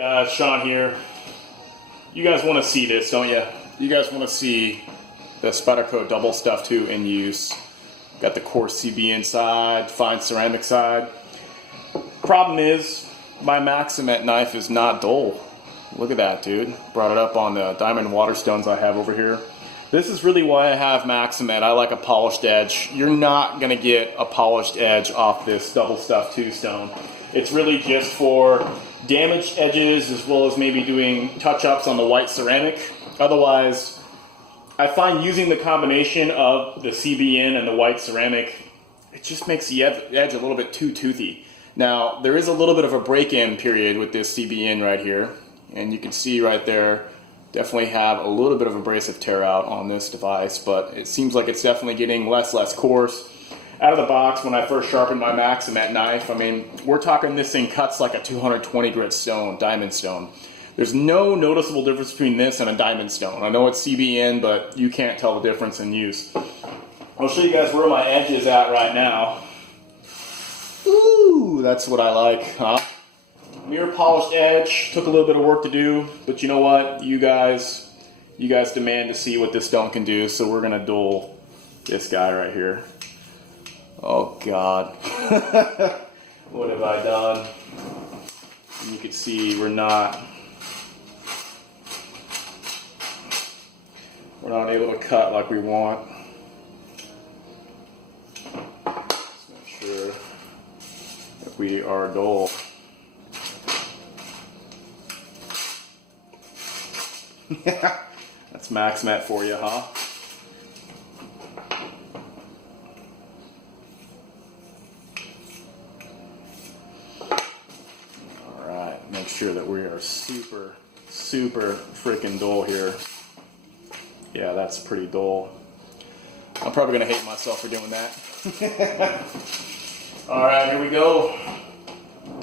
Sean here. You guys want to see this, don't you? You guys want to see the Spyderco double stuff too in use. Got the Coarse CBN side, fine ceramic side. Problem is, my Maxamet knife is not dull. Look at that, dude. Brought it up on the diamond waterstones I have over here. This is really why I have Maxamet. I like a polished edge. You're not going to get a polished edge off this double stuff 2 stone. It's really just for damaged edges as well as maybe doing touch-ups on the white ceramic. Otherwise, I find using the combination of the CBN and the white ceramic, it just makes the edge a little bit too toothy. Now, there is a little bit of a break-in period with this CBN right here, and you can see right there, definitely have a little bit of abrasive tear out on this device, but it seems like it's definitely getting less coarse. Out of the box, when I first sharpened my Maxamet knife, I mean, we're talking this thing cuts like a 220 grit stone, diamond stone. There's no noticeable difference between this and a diamond stone. I know it's CBN, but you can't tell the difference in use. I'll show you guys where my edge is at right now. Ooh, that's what I like, huh? Mirror polished edge, took a little bit of work to do, but you know what? You guys demand to see what this stone can do, so we're gonna duel this guy right here. Oh God, what have I done? And you can see we're not able to cut like we want. Just make sure that we are dull. That's Maxamet for you, huh? Alright, make sure that we are super freaking dull here. Yeah, that's pretty dull. I'm probably going to hate myself for doing that. Alright, here we go.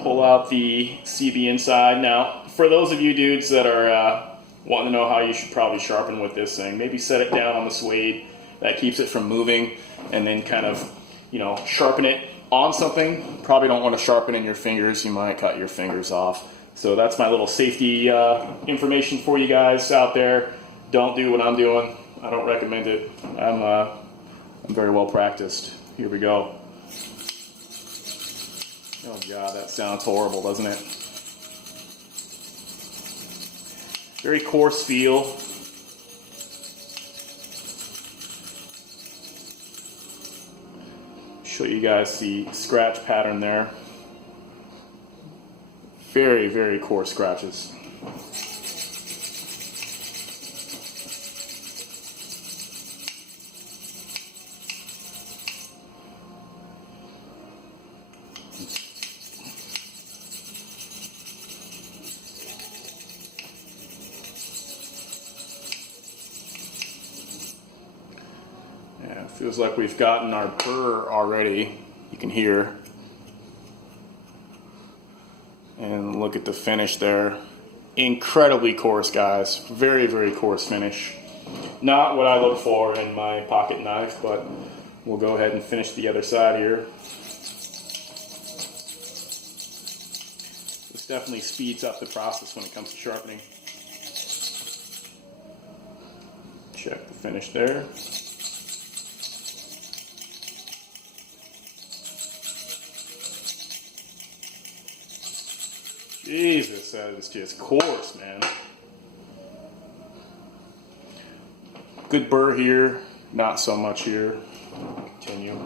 Pull out the CBN side. Now, for those of you dudes that are wanting to know how you should probably sharpen with this thing, maybe set it down on the suede. That keeps it from moving, and then kind of, you know, sharpen it on something. Probably don't want to sharpen in your fingers. You might cut your fingers off. So that's my little safety information for you guys out there. Don't do what I'm doing. I don't recommend it. I'm very well practiced. Here we go. Oh God, that sounds horrible, doesn't it? Very coarse feel. Show you guys the scratch pattern there. Very coarse scratches. Yeah, it feels like we've gotten our burr already. You can hear. And look at the finish there. Incredibly coarse, guys. Very coarse finish. Not what I look for in my pocket knife, but we'll go ahead and finish the other side here. This definitely speeds up the process when it comes to sharpening. Check the finish there. Jesus, that is just coarse, man. Good burr here, not so much here. Continue.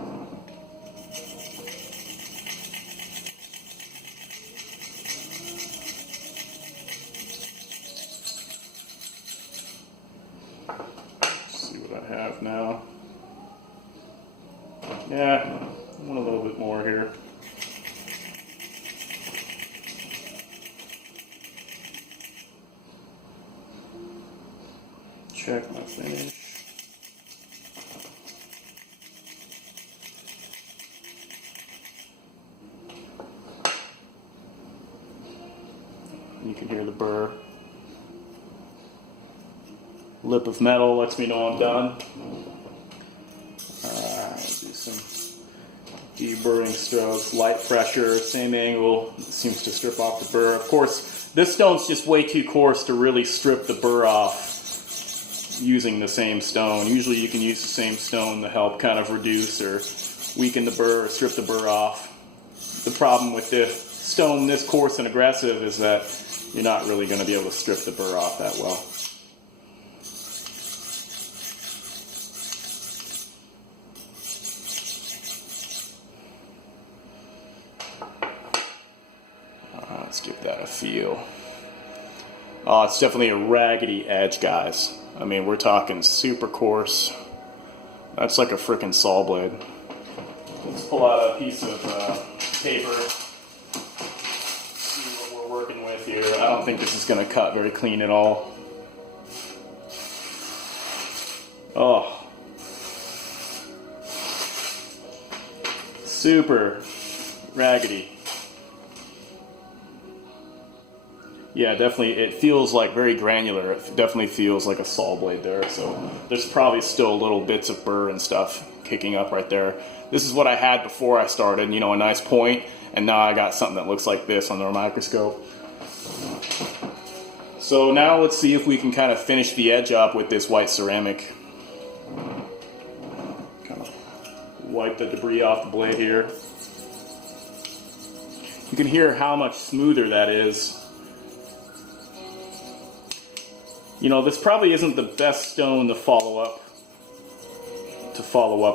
Let's see what I have now. Yeah, I want a little bit more here. Check my finish. You can hear the burr. Lip of metal lets me know I'm done. Do some deburring strokes, light pressure, same angle, seems to strip off the burr. Of course, This stone's just way too coarse to really strip the burr off using the same stone. Usually you can use the same stone to help kind of reduce or weaken the burr or strip the burr off. The problem with this stone this coarse and aggressive is that you're not really going to be able to strip the burr off that well. Let's give that a feel. Oh, it's definitely a raggedy edge, guys. I mean, we're talking super coarse. That's like a frickin' saw blade. Let's pull out a piece of paper. See what we're working with here. I don't think this is going to cut very clean at all. Oh. Super raggedy. Yeah, definitely. It feels like very granular. It definitely feels like a saw blade there. So there's probably still little bits of burr and stuff kicking up right there. This is what I had before I started, you know, a nice point, and now I got something that looks like this under a microscope. So now let's see if we can kind of finish the edge up with this white ceramic. Kind of wipe the debris off the blade here. You can hear how much smoother that is. You know, this probably isn't the best stone to follow up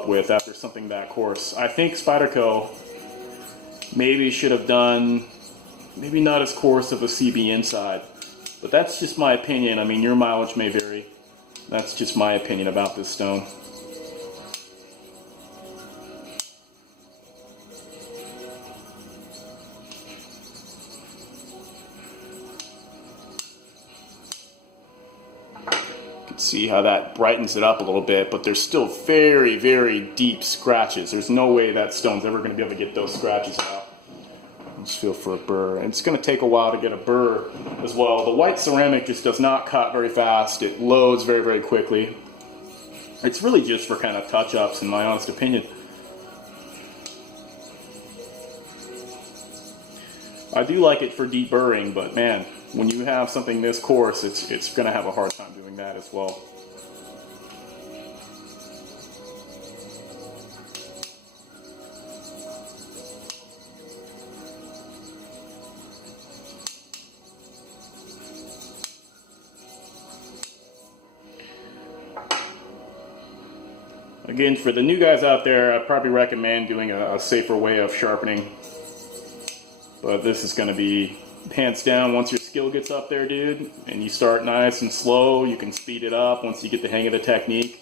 with after something that coarse. I think Spyderco maybe should have done maybe not as coarse of a CB inside, but that's just my opinion. I mean, your mileage may vary. That's just my opinion about this stone. See how that brightens it up a little bit, but there's still very, very deep scratches. There's no way that stone's ever going to be able to get those scratches out. Let's feel for a burr. And it's going to take a while to get a burr as well. The white ceramic just does not cut very fast. It loads very, very quickly. It's really just for kind of touch-ups, in my honest opinion. I do like it for deep burring, but man, when you have something this coarse, it's going to have a hard time doing that as well. Again, for the new guys out there, I'd probably recommend doing a safer way of sharpening. But this is going to be hands down. Once your skill gets up there, dude, and you start nice and slow, you can speed it up once you get the hang of the technique.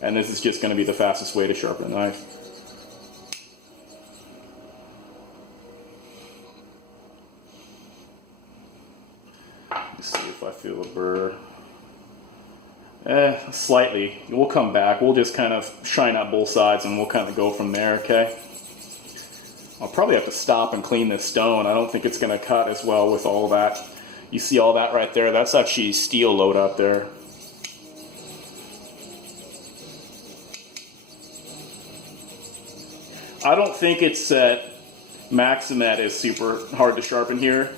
And this is just going to be the fastest way to sharpen a knife. Let's see if I feel a burr. Slightly. We'll come back. We'll just kind of shine up both sides and we'll kind of go from there, okay? I'll probably have to stop and clean this stone. I don't think it's going to cut as well with all that. You see all that right there? That's actually steel load up there. I don't think it's that Maxamet is super hard to sharpen here.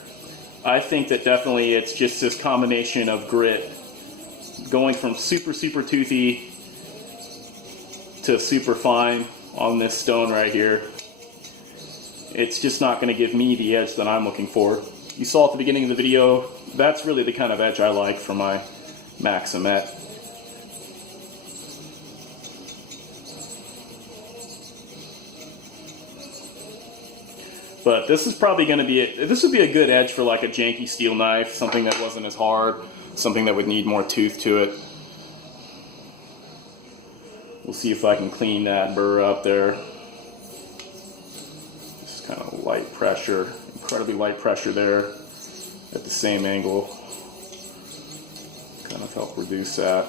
I think that definitely it's just this combination of grit going from super, super toothy to super fine on this stone right here. It's just not going to give me the edge that I'm looking for. You saw at the beginning of the video, that's really the kind of edge I like for my Maxamet. But this is probably going to be, this would be a good edge for like a janky steel knife, something that wasn't as hard, something that would need more tooth to it. We'll see if I can clean that burr up there. Just kind of light pressure, incredibly light pressure there at the same angle. Kind of help reduce that.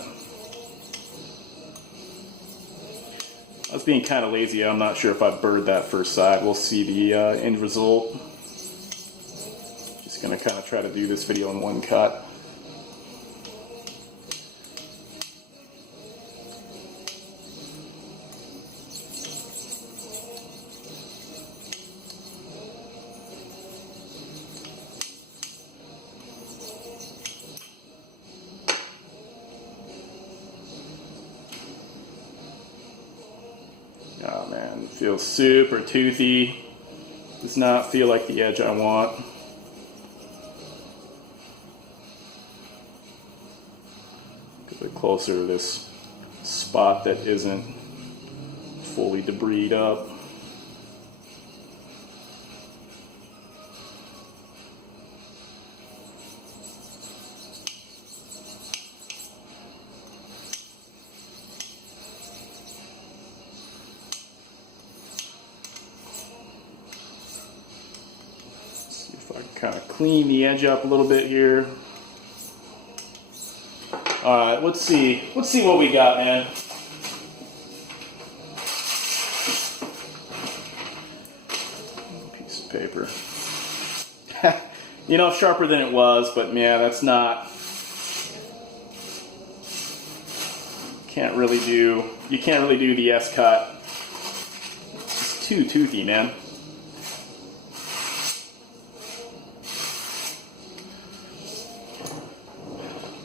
I was being kind of lazy. I'm not sure if I burred that first side. We'll see the end result. Just going to kind of try to do this video in one cut. Feels super toothy. Does not feel like the edge I want. Get a bit closer to this spot that isn't fully debrised up. Kind of clean the edge up a little bit here. All right, let's see what we got, man. Piece of paper. You know, sharper than it was, but yeah, that's not. You can't really do the S cut. It's too toothy, man.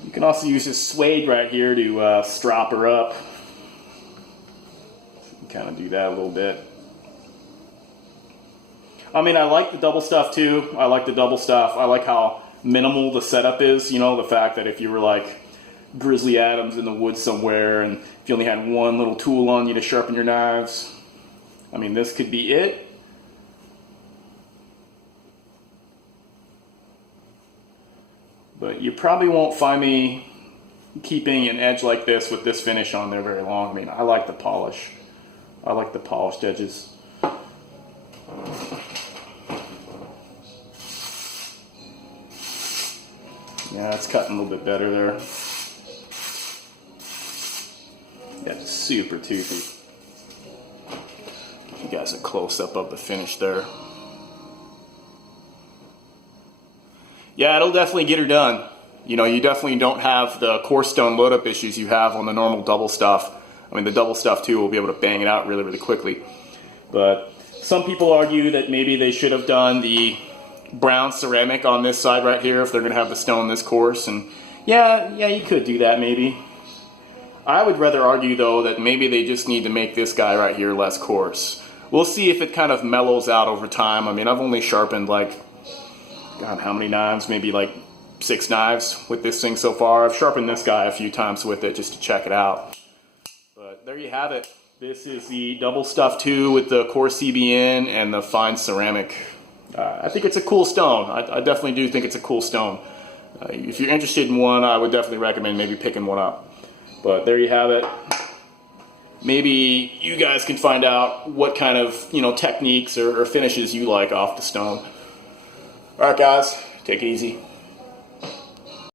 You can also use this suede right here to strop her up. Kind of do that a little bit. I mean, I like the double stuff too. I like the double stuff. I like how minimal the setup is. You know, the fact that if you were like Grizzly Adams in the woods somewhere and if you only had one little tool on you to sharpen your knives, I mean, this could be it. But you probably won't find me keeping an edge like this with this finish on there very long. I mean, I like the polish. I like the polished edges. Yeah, it's cutting a little bit better there. Yeah, it's super toothy. You guys a close-up of the finish there. Yeah, it'll definitely get her done. You know, you definitely don't have the coarse stone load-up issues you have on the normal double stuff. I mean, the double stuff too will be able to bang it out really, really quickly. But some people argue that maybe they should have done the brown ceramic on this side right here if they're going to have the stone this coarse. And yeah, you could do that maybe. I would rather argue though that maybe they just need to make this guy right here less coarse. We'll see if it kind of mellows out over time. I mean, I've only sharpened like, God, how many knives? Maybe like 6 knives with this thing so far. I've sharpened this guy a few times with it just to check it out. But there you have it. This is the double stuff 2 with the Coarse CBN and the fine ceramic. I think it's a cool stone. I definitely do think it's a cool stone. If you're interested in one, I would definitely recommend maybe picking one up. But there you have it. Maybe you guys can find out what kind of, you know, techniques or finishes you like off the stone. All right, guys, take it easy.